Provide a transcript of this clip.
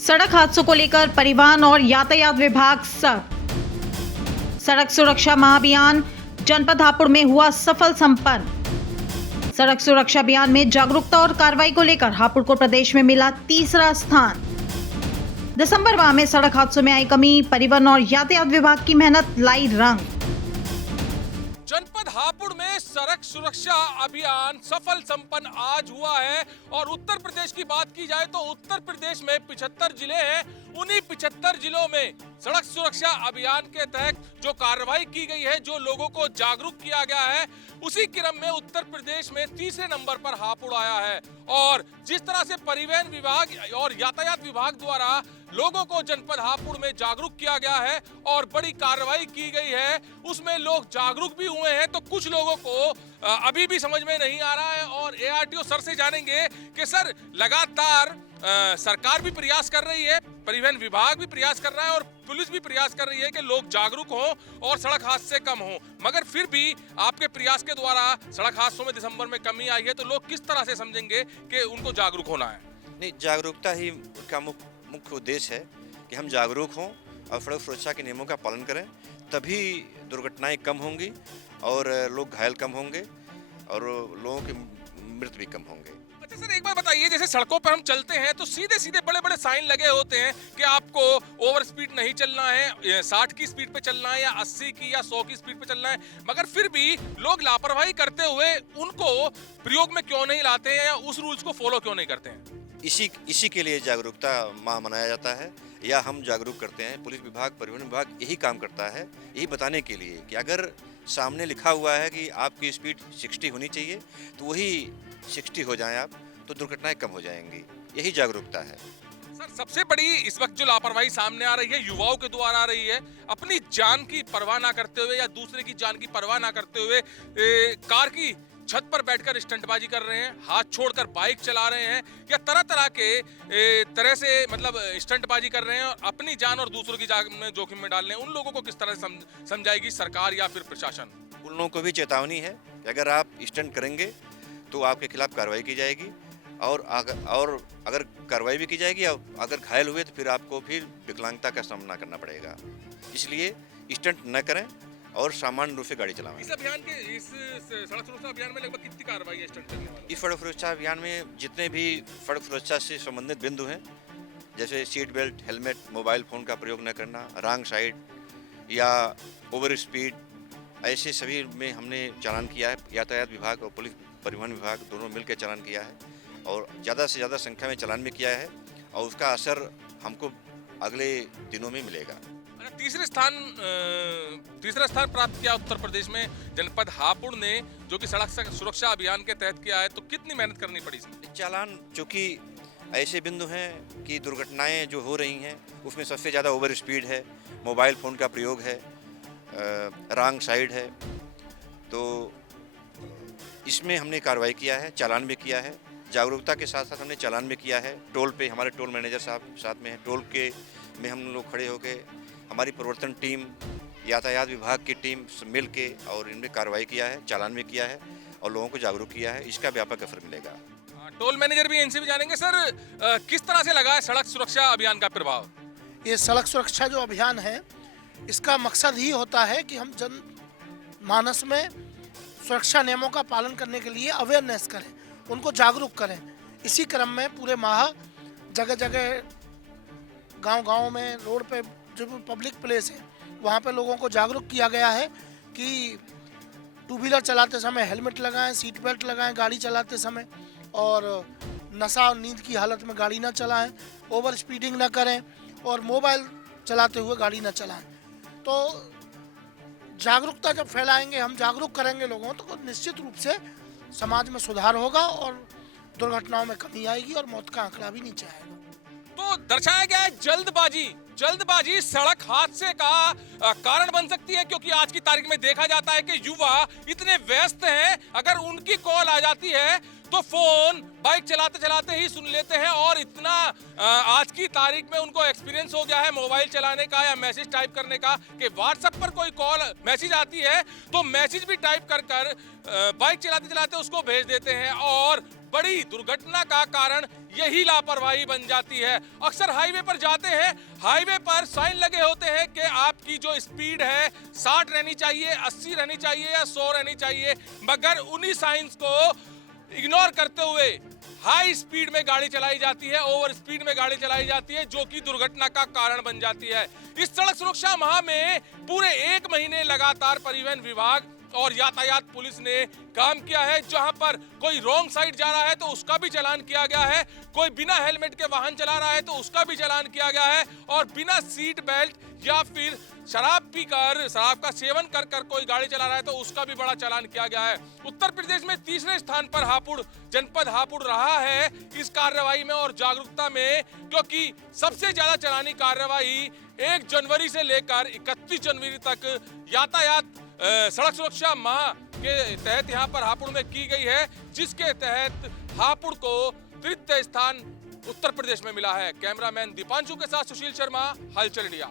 सड़क हादसों को लेकर परिवहन और यातायात विभाग सड़क सुरक्षा महाअभियान जनपद हापुड़ में हुआ सफल संपन्न। सड़क सुरक्षा अभियान में जागरूकता और कार्रवाई को लेकर हापुड़ को प्रदेश में मिला तीसरा स्थान। दिसंबर माह में सड़क हादसों में आई कमी, परिवहन और यातायात विभाग की मेहनत लाई रंग। जनपद हापुड़ में सड़क सुरक्षा अभियान सफल संपन्न आज हुआ है। और उत्तर प्रदेश की बात की जाए तो उत्तर प्रदेश में 75 जिले हैं। उन्हीं 75 जिलों में सड़क सुरक्षा अभियान के तहत जो कार्रवाई की गई है, जो लोगों को जागरूक किया गया है, उसी क्रम में उत्तर प्रदेश में तीसरे नंबर पर हापुड़ आया है। और जिस तरह से परिवहन विभाग और यातायात विभाग द्वारा लोगों को जनपद हापुड़ में जागरूक किया गया है और बड़ी कार्रवाई की गई है, उसमें लोग जागरूक भी हुए हैं। तो कुछ लोगों को अभी भी समझ में नहीं आ रहा है और एआरटीओ सर से जानेंगे कि सर लगातार सरकार भी प्रयास कर रही है, परिवहन विभाग भी प्रयास कर रहा है और पुलिस भी प्रयास कर रही है कि लोग जागरूक हों और सड़क हादसे कम हों, मगर फिर भी आपके प्रयास के द्वारा सड़क हादसों में दिसंबर में कमी आई है। तो लोग किस तरह से समझेंगे कि उनको जागरूक होना है? नहीं, जागरूकता ही का मुख्य उद्देश्य है कि हम जागरूक हों और सड़क सुरक्षा के नियमों का पालन करें, तभी दुर्घटनाएं कम होंगी और लोग घायल कम होंगे और लोगों की मृत्यु भी कम होंगे। अच्छा सर, एक बार बताइए, जैसे सड़कों पर हम चलते हैं तो सीधे सीधे बड़े बड़े साइन लगे होते हैं कि आपको ओवर स्पीड नहीं चलना है, 60 की स्पीड पे चलना है या 80 की या 100 की स्पीड पे चलना है, मगर फिर भी लोग लापरवाही करते हुए उनको प्रयोग में क्यों नहीं लाते हैं या उस रूल्स को फॉलो क्यों नहीं करते हैं? इसी के लिए जागरूकता माह मनाया जाता है या हम जागरूक करते हैं। पुलिस विभाग, परिवहन विभाग यही काम करता है, यही बताने के लिए कि अगर सामने लिखा हुआ है कि आपकी स्पीड 60 होनी चाहिए तो वही 60 हो जाएं आप, तो दुर्घटनाएं कम हो जाएंगी। यही जागरूकता है। सर, सबसे बड़ी इस वक्त जो लापरवाही सामने आ रही है युवाओं के द्वारा आ रही है, अपनी जान की परवाह ना करते हुए या दूसरे की जान की परवाह ना करते हुए कार की छत पर बैठकर स्टंटबाजी कर रहे हैं, हाथ छोड़कर बाइक चला रहे हैं या तरह तरह के तरह से मतलब स्टंटबाजी कर रहे हैं और अपनी जान और दूसरों की जान में जोखिम में डाल रहे हैं। उन लोगों को किस तरह से समझाएगी सरकार या फिर प्रशासन? उन लोगों को भी चेतावनी है कि अगर आप स्टंट करेंगे तो आपके खिलाफ कार्रवाई की जाएगी और अगर कार्रवाई भी की जाएगी, अगर घायल हुए तो फिर आपको फिर विकलांगता का सामना करना पड़ेगा। इसलिए स्टंट न करें और सामान्य रूप से गाड़ी चलाएं। इस अभियान के इस सड़क सुरक्षा अभियान में लगभग कितनी कार्रवाई है स्टंट करने वालों? इस सड़क सुरक्षा अभियान में जितने भी सड़क सुरक्षा से संबंधित बिंदु हैं, जैसे seat belt, helmet, mobile phone का प्रयोग न करना, रॉन्ग साइड या ओवर स्पीड, ऐसे सभी में हमने चालान किया है। यातायात विभाग और पुलिस परिवहन विभाग दोनों मिलकर चालान किया है और ज़्यादा से ज़्यादा संख्या में चालान भी किया है और उसका असर हमको अगले दिनों में मिलेगा। तीसरा स्थान प्राप्त किया उत्तर प्रदेश में जनपद हापुड़ ने, जो कि सड़क सुरक्षा अभियान के तहत किया है। तो कितनी मेहनत करनी पड़ी इसमें? चालान चूँकि ऐसे बिंदु हैं कि दुर्घटनाएं जो हो रही हैं उसमें सबसे ज़्यादा ओवर स्पीड है, मोबाइल फ़ोन का प्रयोग है, रॉन्ग साइड है, तो इसमें हमने कार्रवाई किया है, चालान भी किया है। जागरूकता के साथ साथ हमने चालान भी किया है। टोल पे हमारे टोल मैनेजर साहब साथ में हैं, टोल के में हम लोग खड़े होकर हमारी प्रवर्तन टीम, यातायात विभाग की टीम मिल के और इनमें कार्रवाई किया है, चालान भी किया है और लोगों को जागरूक किया है। इसका व्यापक असर मिलेगा। टोल मैनेजर भी इनसे भी जानेंगे। सर, किस तरह से लगा है सड़क सुरक्षा अभियान का प्रभाव? ये सड़क सुरक्षा जो अभियान है, इसका मकसद ही होता है कि हम जन मानस में सुरक्षा नियमों का पालन करने के लिए अवेयरनेस करें, उनको जागरूक करें। इसी क्रम में पूरे माह जगह जगह, गांव-गांव में, रोड पे जो पब्लिक प्लेस है वहाँ पे लोगों को जागरूक किया गया है कि टू व्हीलर चलाते समय हेलमेट लगाएं, सीट बेल्ट लगाएं गाड़ी चलाते समय, और नशा और नींद की हालत में गाड़ी ना चलाएं, ओवर स्पीडिंग ना करें और मोबाइल चलाते हुए गाड़ी ना चलाएं। तो जागरूकता जब फैलाएंगे, हम जागरूक करेंगे लोगों, तो निश्चित रूप से समाज में सुधार होगा और दुर्घटनाओं में कमी आएगी और मौत का आंकड़ा भी नीचे आएगा। तो दर्शाया गया है जल्दबाजी सड़क हादसे का कारण बन सकती है, क्योंकि आज की तारीख में देखा जाता है कि युवा इतने व्यस्त हैं, अगर उनकी कॉल आ जाती है तो फोन बाइक चलाते चलाते ही सुन लेते हैं और इतना आज की तारीख में उनको एक्सपीरियंस हो गया है मोबाइल चलाने का या मैसेज टाइप करने का कि व्हाट्सएप पर कोई कॉल मैसेज आती है तो मैसेज भी टाइप कर बाइक चलाते चलाते उसको भेज देते हैं और बड़ी दुर्घटना का कारण यही लापरवाही बन जाती है। अक्सर हाईवे पर जाते हैं, हाईवे पर साइन लगे होते हैं कि आपकी जो स्पीड है 60 रहनी चाहिए, 80 रहनी चाहिए या 100 रहनी चाहिए, मगर उन्हीं साइंस को इग्नोर करते हुए हाई स्पीड में गाड़ी चलाई जाती है, ओवर स्पीड में गाड़ी चलाई जाती है, जो कि दुर्घटना का कारण बन जाती है। इस सड़क सुरक्षा माह में पूरे 1 महीने लगातार परिवहन विभाग और यातायात पुलिस ने काम किया है। जहां पर कोई रॉन्ग साइड जा रहा है तो उसका भी चालान किया गया है, कोई बिना हेलमेट के वाहन चला रहा है तो उसका भी चालान किया गया है, और बिना सीट बेल्ट या फिर शराब पीकर, शराब का सेवन कर कर कोई गाड़ी चला रहा है तो उसका भी बड़ा चालान किया गया है। उत्तर प्रदेश में तीसरे स्थान पर हापुड़, जनपद हापुड़ रहा है इस कार्रवाई में और जागरूकता में, क्योंकि सबसे ज्यादा चालानी कार्रवाई 1 जनवरी से लेकर 31 जनवरी तक यातायात सड़क सुरक्षा माह के तहत यहां पर हापुड़ में की गई है, जिसके तहत हापुड़ को तृतीय स्थान उत्तर प्रदेश में मिला है। कैमरामैन दीपांशु के साथ सुशील शर्मा, हलचल इंडिया।